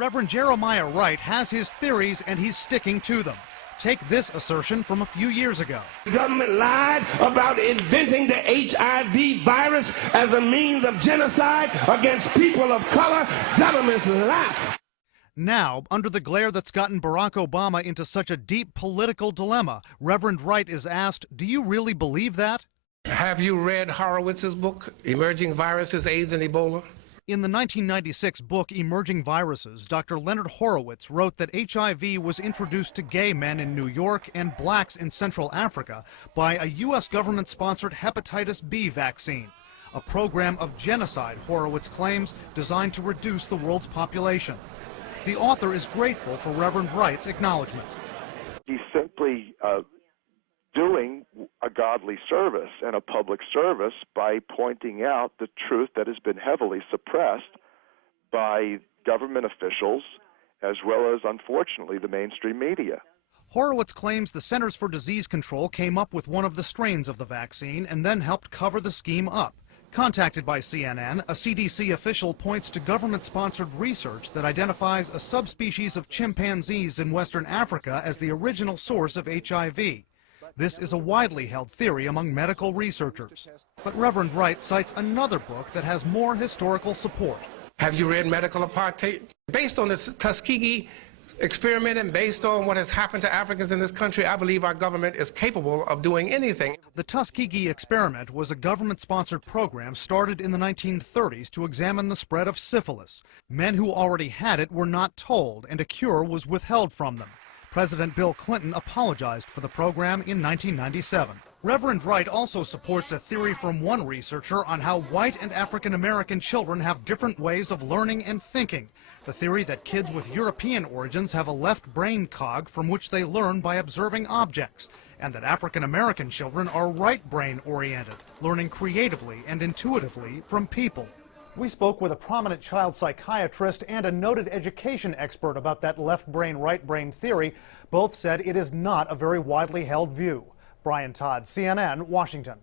Reverend Jeremiah Wright has his theories and he's sticking to them. Take this assertion from a few years ago. The government lied about inventing the HIV virus as a means of genocide against people of color. Governments lie. Now, under the glare that's gotten Barack Obama into such a deep political dilemma, Reverend Wright is asked, do you really believe that? Have you read Horowitz's book, Emerging Viruses, AIDS and Ebola? In the 1996 book, Emerging Viruses, Dr. Leonard Horowitz wrote that HIV was introduced to gay men in New York and blacks in Central Africa by a U.S. government-sponsored hepatitis B vaccine, a program of genocide, Horowitz claims, designed to reduce the world's population. The author is grateful for Reverend Wright's acknowledgement. He's simply doing a godly service and a public service by pointing out the truth that has been heavily suppressed by government officials as well as, unfortunately, the mainstream media. Horowitz claims the Centers for Disease Control came up with one of the strains of the vaccine and then helped cover the scheme up. Contacted by CNN, a CDC official points to government-sponsored research that identifies a subspecies of chimpanzees in Western Africa as the original source of HIV. This is a widely held theory among medical researchers. But Reverend Wright cites another book that has more historical support. Have you read Medical Apartheid? Based on the Tuskegee experiment and based on what has happened to Africans in this country, I believe our government is capable of doing anything. The Tuskegee experiment was a government-sponsored program started in the 1930s to examine the spread of syphilis. Men who already had it were not told, and a cure was withheld from them. President Bill Clinton apologized for the program in 1997. Reverend Wright also supports a theory from one researcher on how white and African American children have different ways of learning and thinking. The theory that kids with European origins have a left brain cog from which they learn by observing objects, and that African American children are right brain oriented, learning creatively and intuitively from people. We spoke with a prominent child psychiatrist and a noted education expert about that left brain, right brain theory. Both said it is not a very widely held view. Brian Todd, CNN, Washington.